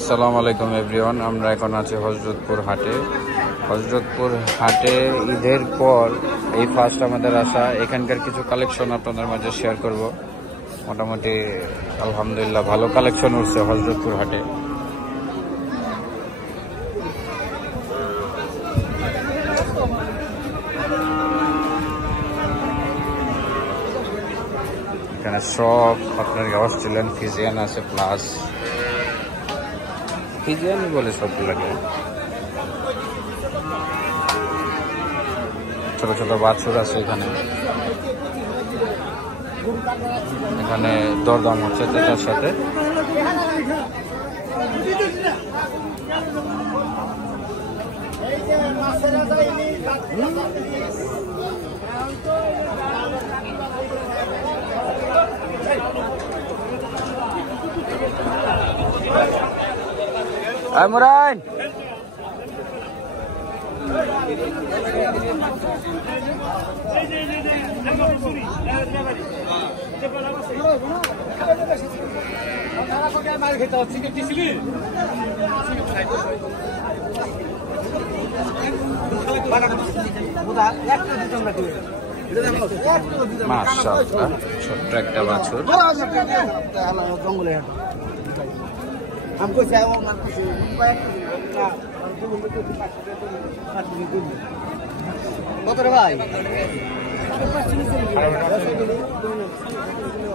আসসালামু আলাইকুম এভরিওয়ান। আমরা এখন আছি হযরতপুর হাটে। হযরতপুর হাটে ঈদের পর এই ফার্স্ট আমাদের আসা। এখানকার কিছু কালেকশন আপনাদের মাঝে শেয়ার করব। মোটামুটি আলহামদুলিল্লাহ ভালো কালেকশন হচ্ছে হযরতপুর হাটে। এখানে সব আপনার অস্ট্রেলিয়ান ফিজিয়ান আছে, প্লাস ফিজিয়ানই বলে সবগুলোকে। ছোট ছোট বাছুর আছে এখানে। এখানে দরদাম হচ্ছে তার সাথে। মুরাইন মাশাআল্লাহ, ছোট্ট একটা বাছুর।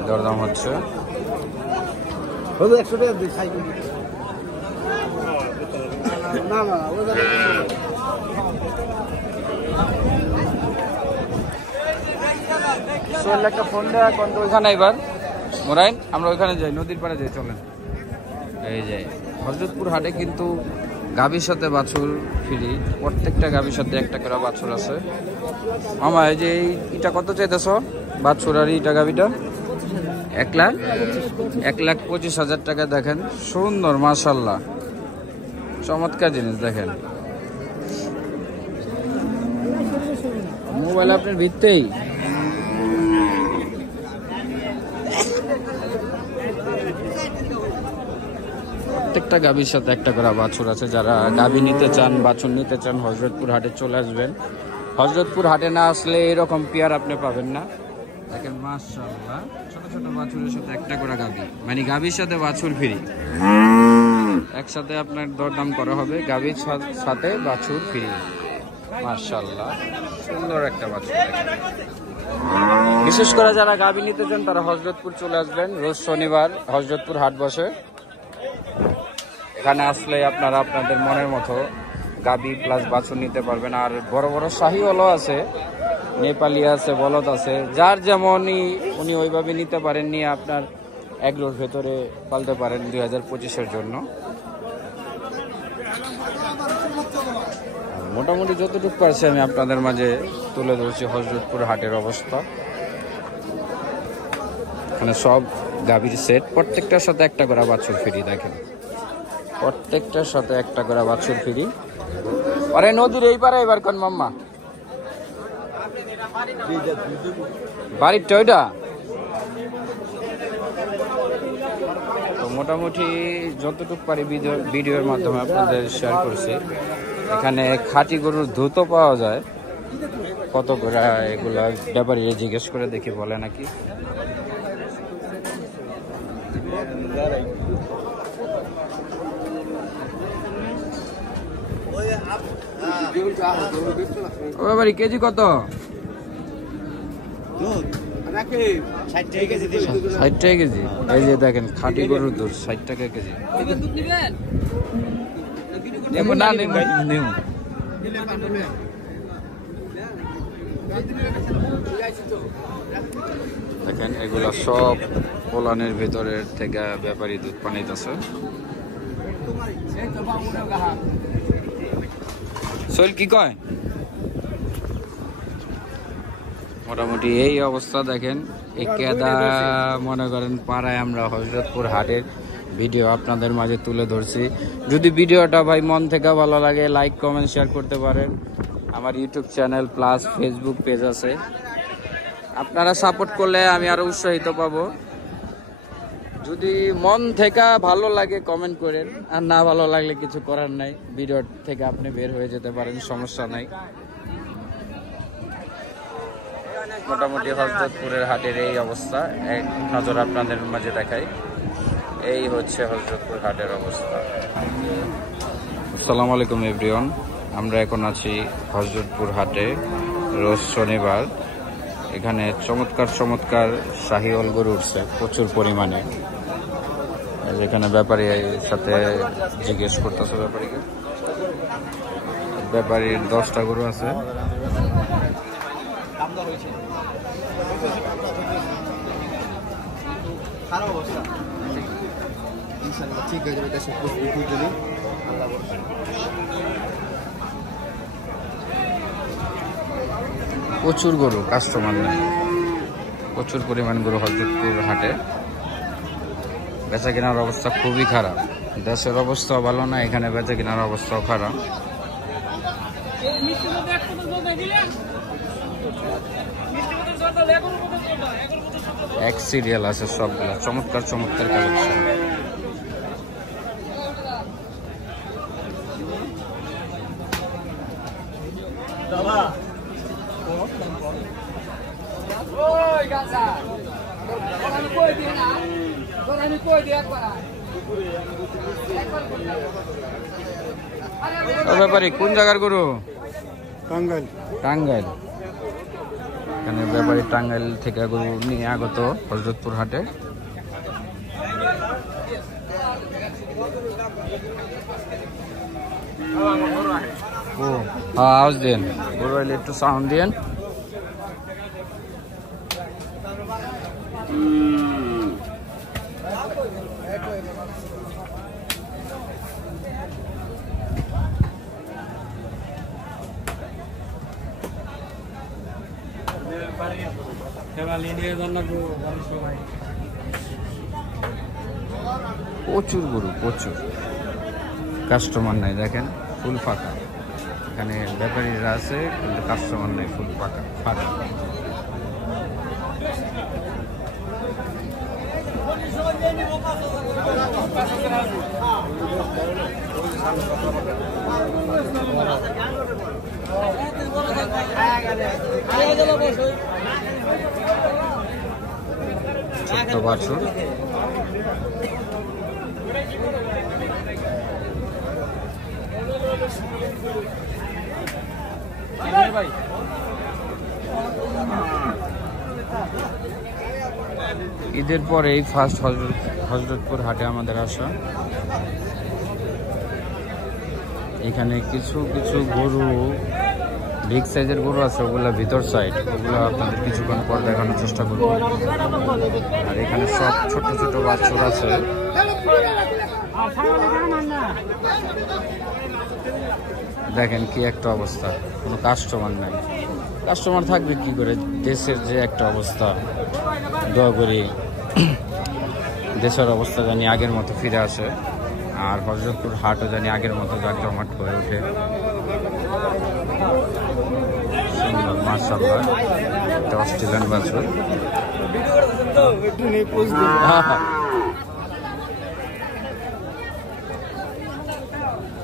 দরদাম হচ্ছে 100 টাকা দিয়ে সাইকেল না না একটা ফোন দেওয়া কোনটা ওইখানে। এবার মোরাইন আমরা ওইখানে যাই, নদীর পাড়ে যাই, চলেন। এই যাই হযরতপুর হাটে কিন্তু গাভীর সাথে বাছুর ফ্রি। প্রত্যেকটা গাভীর সাথে একটা করে বাছুর আছে। মামা এই যে এটা কত চাইতেছ বাছুর? আর এইটা গাভীটা 1,25,000 টাকা। দেখেন সুন্দর, মাশাআল্লাহ, চমৎকার জিনিস। দেখেন মোবাইল আপনার ভিত্তেই। প্রত্যেকটা গাভীর সাথে একটা করে বাছুর আছে। যারা গাভী নিতে চান, বাছুর নিতে চান, হযরতপুর হাটে চলে আসবেন। হযরতপুর হাটে না আসলে এরকম পেয়ার আপনি পাবেন না। দেখেন মাশাআল্লাহ, ছোট ছোট বাছুরের সাথে একটা করে গাভী, মানে গাভীর সাথে বাছুর ফ্রি। একসাথে আপনার দরদাম করা হবে, গাভীর সাথে বাছুর ফ্রি। মাশাআল্লাহ, সুন্দর একটা বাছুর। বিশেষ করে যারা গাভী নিতে চান তারা হযরতপুর চলে আসবেন। রোজ শনিবার হযরতপুর হাট বসে। এখানে আসলে আপনারা আপনাদের মনের মতো গাভী প্লাস বাছুর নিতে পারবেন। আর বড় বড় শাহিওয়ালও আছে, নেপালি আছে, বলদ আছে। যার যেমনই উনি ওইভাবে নিতে পারেন, নিয়ে আপনার এগুলোর ভেতরে পালতে পারেন 2025-এর জন্য। মোটামুটি যতটুকু পারছি আমি আপনাদের মাঝে তুলে ধরছি হযরতপুর হাটের অবস্থা। এখানে সব গাভীর সেট, প্রত্যেকটার সাথে একটা করে বাছুর ফ্রি। দেখেন প্রত্যেকটার সাথে একটা করে বাছুর ফ্রি। আরে নদীর এই পারে এবার কোন মাম্মা বাড়িরটা ওইটা। তো মোটামুটি যতটুকু পারি ভিডিওর মাধ্যমে আপনাদের শেয়ার করছি। এখানে খাঁটি গরুর দুধও পাওয়া যায়। কত করে এগুলা ব্যাপারে জিজ্ঞেস করে দেখি বলে নাকি। ও বাবারি কেজি কত? 60 টাকা কেজি। এই যে দেখেন খাঁটি গরুর দুধ 60 টাকা কেজি। না দেখেন এগুলা সব পোলানের ভিতরের থেকে ব্যাপারী দুধ পানিতেছে। শৈল কি কয়? মোটামুটি এই অবস্থা। দেখেন এই কেদা মনে করেন পাড়ায় আমরা হযরতপুর হাটের ভিডিও আপনাদের মাঝে তুলে ধরছি। যদি ভিডিওটা ভাই মন থেকে ভালো লাগে, লাইক কমেন্ট শেয়ার করতে পারেন। আমার YouTube channel plus Facebook page আছে, আপনারা সাপোর্ট করলে আমি আরো উৎসাহিত পাবো। যদি মন থেকে ভালো লাগে কমেন্ট করেন, আর না ভালো লাগলে কিছু করার নাই, ভিডিও থেকে আপনি বের হয়ে যেতে পারেন, সমস্যা নাই। মোটামুটি হযরতপুরের হাটের এই অবস্থা, এক নজর আপনাদের মাঝে দেখাই। এই হচ্ছে হযরতপুর হাটের অবস্থা। আসসালামু আলাইকুম এভরিওয়ান, আমরা এখন আছি হযরতপুর হাটে, রোজ শনিবার। এখানে চমৎকার চমৎকার শাহিওয়াল গরু উঠছে প্রচুর পরিমাণে। যেখানে ব্যাপারীর সাথে জিজ্ঞেস করতেছে, ব্যাপারীর 10টা গরু আছে। প্রচুর গরু, কাস্টমার নেই, প্রচুর পরিমাণ গরু হযরতপুর হাটে। বেচা কেনার অবস্থা খুবই খারাপ, দেশের অবস্থাও ভালো না, এখানে বেচা কেনার অবস্থাও খারাপ। এক সিরিয়াল আছে সবগুলা, চমৎকার চমৎকার কালেকশন। ব্যাপারী কোন জায়গার গরু? টাঙ্গাইল। টাঙ্গাইল। এখানে ব্যাপারী টাঙ্গাইল থেকে গরু নিয়ে আগত হযরতপুর হাটে। আওয়াজ দেন, গরু আইলে একটু সাউন্ড দেন। প্রচুর গরু, প্রচুর কাস্টমার নাই, দেখেন ফুল ফাঁকা। এখানে ব্যাপারীরা আছে কিন্তু কাস্টমার নাই, ফুল ফাঁকা ফাঁকা। ছোট্ট বাছুর, ঈদের পরে এই ফার্স্ট হযরতপুর হাটে আমাদের আসা। এখানে কিছু কিছু গরু, বিগ সাইজের গরু আছে, ওগুলা ভিতর সাইড, ওগুলো আপনাদের কিছুক্ষণ পর দেখানোর চেষ্টা করব। আর এখানে সব ছোট ছোট বাছুর আছে। দেখেন কি একটা অবস্থা, কোনো কাস্টমার নাই। কাস্টমার থাকবে কি করে, দেশের যে একটা অবস্থা। দোয়া করি দেশের অবস্থা জানি আগের মতো ফিরে আসে, আর হযরতপুর হাটও জানি আগের মতো জাঁকজমট হয়ে ওঠে। সুন্দর, মাশাআল্লাহ, একটা অস্ট্রেলিয়ান বাছুর।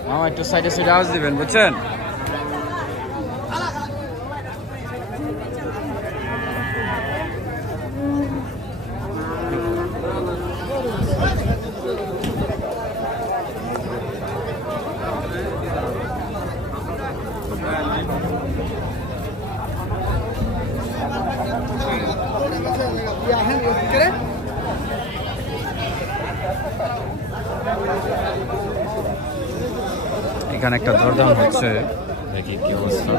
মামা একটু সাইডে সাইডে আওয়াজ দিবেন, বুঝছেন? এখানে একটা দরদাম হচ্ছে, দেখি কি অবস্থা।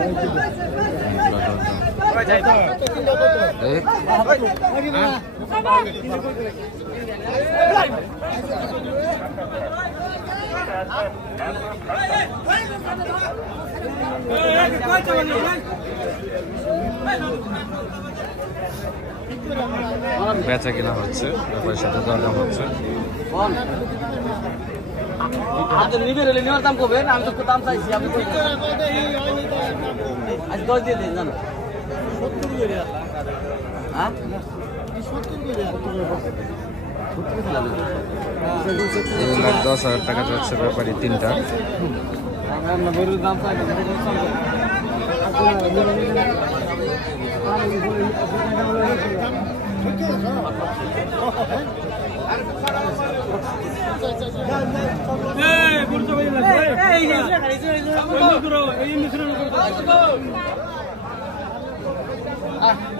বেচা কিনা হচ্ছে, ব্যাপারের সাথে দরদাম হচ্ছে। দাম করবেন, আমি তো দাম চাইছি, আপনি আজ 10 দিয়ে দিন জানো। 70 করে। হ্যাঁ 70 করে। 10,000 টাকা যাচ্ছে ব্যাপারী তিনটা।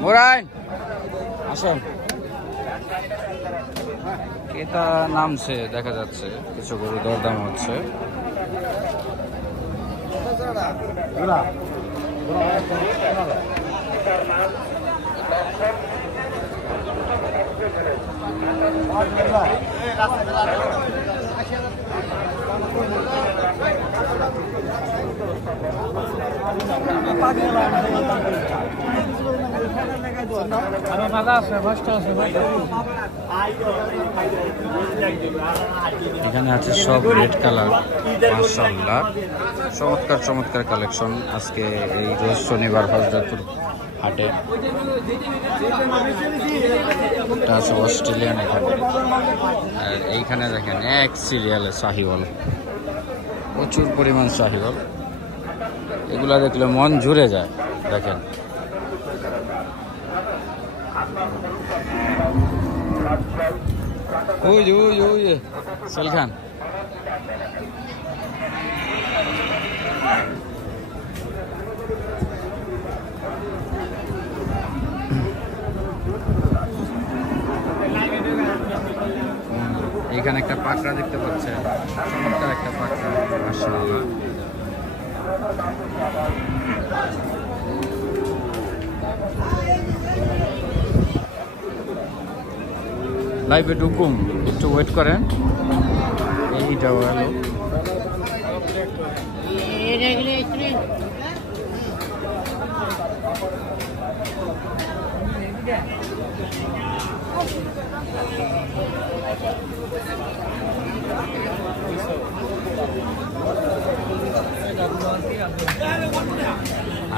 মোরাইন আসেন, ক্রেতা নামছে দেখা যাচ্ছে, কিছু গরু দরদাম হচ্ছে। এখানে আছে সব রেড কালার, মাশাআল্লাহ চমৎকার চমৎকার কালেকশন আজকে এই রোজ শনিবার হযরতপুর হাটে। এটা আছে অস্ট্রেলিয়ান এখানে, আর এইখানে দেখেন এক সিরিয়ালে শাহিওয়াল, প্রচুর পরিমাণ শাহিওয়াল, এগুলা দেখলে মন জুড়ে যায়। দেখেন ওই যে ওই যে ওই যে সেলখান, এখানে একটা পাকড়া দেখতে পাচ্ছেন, চমৎকার একটা পাকড়া, মাশাআল্লাহ। লাইভে ঢুকুম, একটু ওয়েট করেন। এইটাও হলো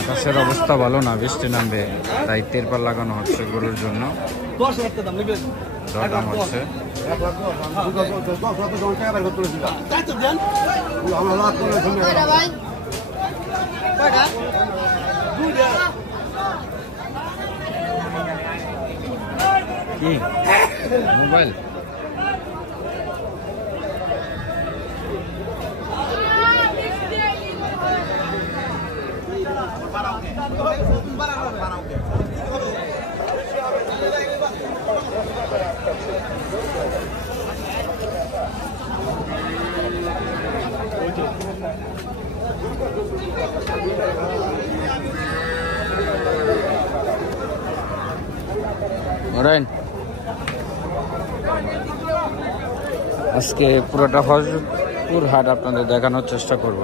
আকাশের অবস্থা ভালো না, বৃষ্টি নামবে, তাই তেরপাল লাগানো হচ্ছে গরুর জন্য, দরদাম হচ্ছে। কি মোবাইল আজকে পুরোটা হযরতপুর হাট আপনাদের দেখানোর চেষ্টা করব,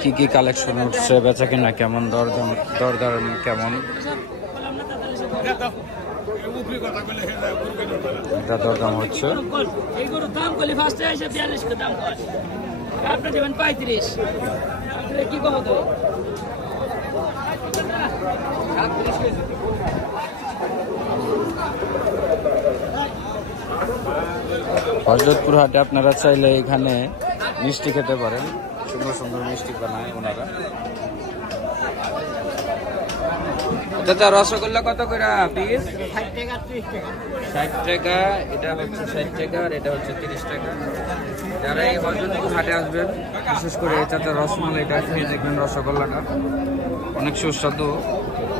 কি কি কালেকশন উঠছে, বেচা কিনা কেমন, দরদাম কেমন। এটা দরদাম হচ্ছে, হযরতপুর হাটে আপনারা চাইলে এখানে মিষ্টি খেতে পারেন, সুন্দর সুন্দর মিষ্টি বানায় ওনারা। দাদা রসগোল্লা কত করে পিস? 60 টাকা, এটা হচ্ছে 60 টাকা, আর এটা হচ্ছে 30 টাকা। যারা এই হযরতপুর হাটে আসবেন, বিশেষ করে এটাতে রসমালাইটা খেয়ে দেখবেন, রসগোল্লাটা অনেক সুস্বাদু,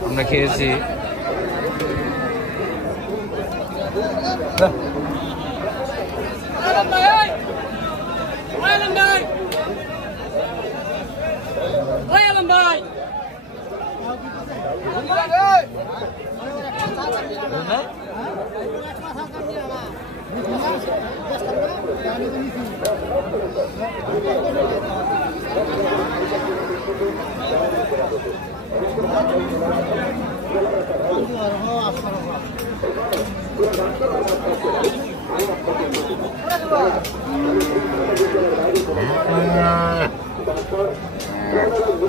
আমরা খেয়েছি।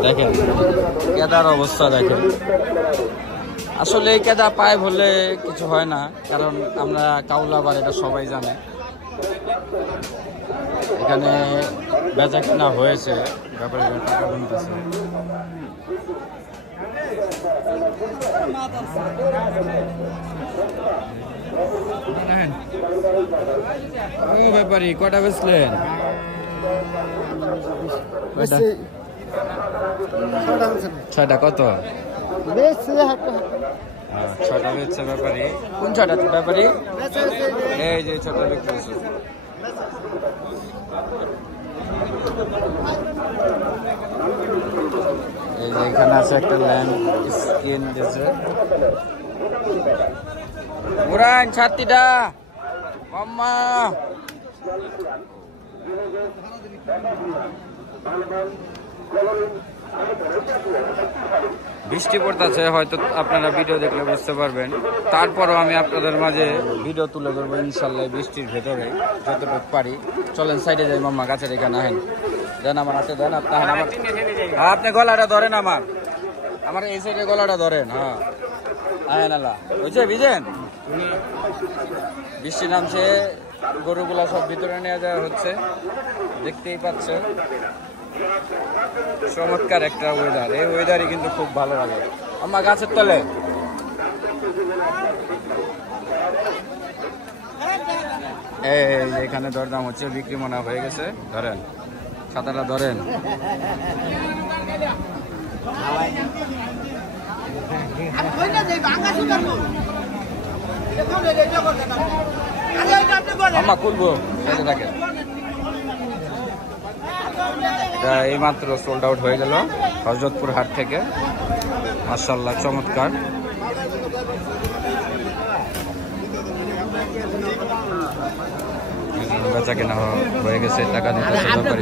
দেখেন কেদার অবস্থা, দেখেন আসলে কেদা পায় বলে কিছু হয় না, কারণ আমরা কাউলাবার এটা সবাই জানে। এখানে বেচা কিনা হয়েছে, ব্যাপারীরা টাকা গুনতেছে। ও ব্যাপারী কটা বেচলেন? ছয়টা। কত? ছটা বেচছে ব্যাপারী। কোন ছটা ব্যাপারী? এই যে ছটা বিক্রি হয়েছে। এই যে এখানে আছে একটা ল্যান্ড স্কিন দিয়েছে। মুরান 6টা মাম্মা। বৃষ্টি পড়তেছে, হয়তো আপনারা ভিডিও দেখলে বুঝতে পারবেন। তারপরও আমি আপনাদের মাঝে ভিডিও তুলে ধরবো ইনশাল্লাহ, বৃষ্টির ভেতরে যতটুকু পারি। চলেন সাইডে যাই মাম্মা, গাছের এখানে আহেন। দেন আমার হাতে দেন, আপনি গলাটা ধরেন, আমার এই সাইডে গলাটা ধরেন। হ্যাঁ আহেন আল্লাহ। বুঝছে ভিজেন, বৃষ্টি নামছে, গরুগুলা সব ভিতরে নিয়ে যাওয়া হচ্ছে, দেখতেই পাচ্ছেন। চমৎকার একটা ওয়েদার, এই ওয়েদারই কিন্তু খুব ভালো লাগে। আমার গাছের তলে এই এখানে দরদাম হচ্ছে, বিক্রি মনে হয়ে গেছে। ধরেন ছাতাটা ধরেন। আম্মা খুলবো থাকে। এটা এই মাত্র সোল্ড আউট হয়ে গেল হযরতপুর হাট থেকে। মাশাআল্লাহ চমৎকার। বেচা কেনা হয়ে গেছে, টাকা দিতেছে ব্যাপারী।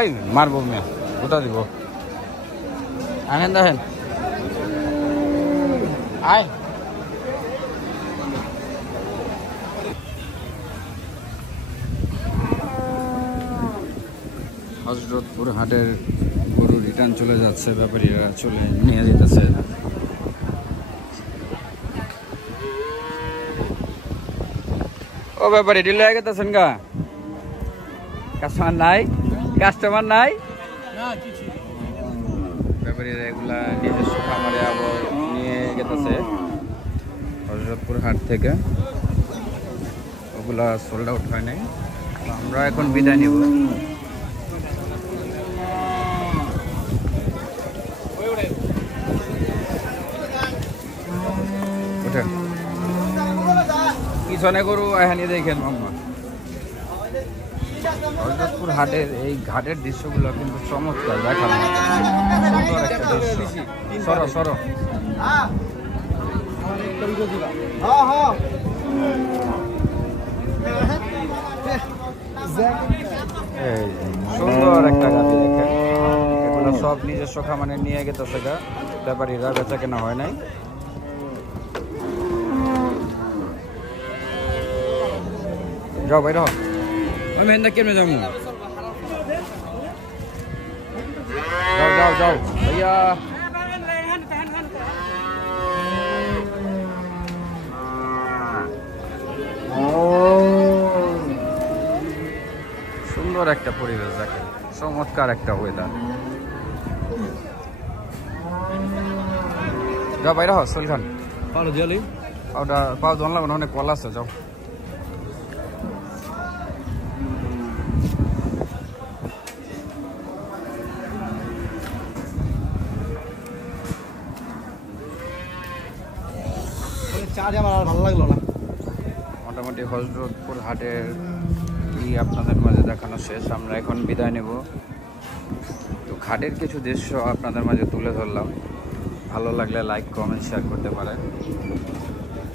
এই মারবো মেয়ে, কোথা দিব? আনেন দেখেন, আয়। হযরতপুর হাটের গরু রিটার্ন চলে যাচ্ছে, ব্যাপারীরা চলে নিয়ে যেতেছে। ও ব্যাপারী ডিলে হয়ে গেতেছেন গা? কাস্টমার নাই? কাস্টমার নাই? ব্যাপারীরা এগুলা নিজস্ব খামারে আবার নিয়ে গেতেছে হযরতপুর হাট থেকে। ওগুলা সোল্ড আউট হয় নাই, আমরা এখন বিদায় নিব। পিছনে গরু এখানে দেখেন মাম্মা। হযরতপুর হাটের এই ঘাটের দৃশ্যগুলো কিন্তু চমৎকার, দেখার সুন্দর একটা দৃশ্য। সরো সরো। সুন্দর একটা গাড়ি দেখেন, এগুলো সব নিজস্ব খামারে নিয়ে গেতেছে গা, ব্যাপারীরা বেচা কেনা হয় নাই। যাও বাইর ওই মেহেন্দা কেমনে যাবো? যাও যাও যাও ভাইয়া। সুন্দর একটা পরিবেশ দেখেন, চমৎকার একটা ওয়েদার। যাও বাইরে হ সোহেল খান, পাউডার দিয়ালি পাউডার পাও দোন লাগবে না, অনেক কল আছে। যাও ভালো লাগলো না। মোটামুটি হযরতপুর হাটের আপনাদের মাঝে দেখানো শেষ, আমরা এখন বিদায় নেব। তো ঘাটের কিছু দৃশ্য আপনাদের মাঝে তুলে ধরলাম। ভালো লাগলে লাইক কমেন্ট শেয়ার করতে পারেন।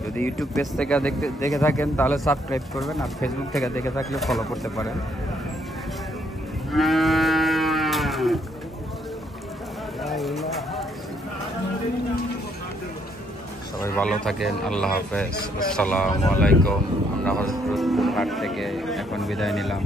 যদি ইউটিউব পেজ থেকে দেখে থাকেন তাহলে সাবস্ক্রাইব করবেন, আর ফেসবুক থেকে দেখে থাকলে ফলো করতে পারেন। সবাই ভালো থাকেন, আল্লাহ হাফেজ, আসসালামু আলাইকুম। আমরা হযরতপুর হাট থেকে এখন বিদায় নিলাম।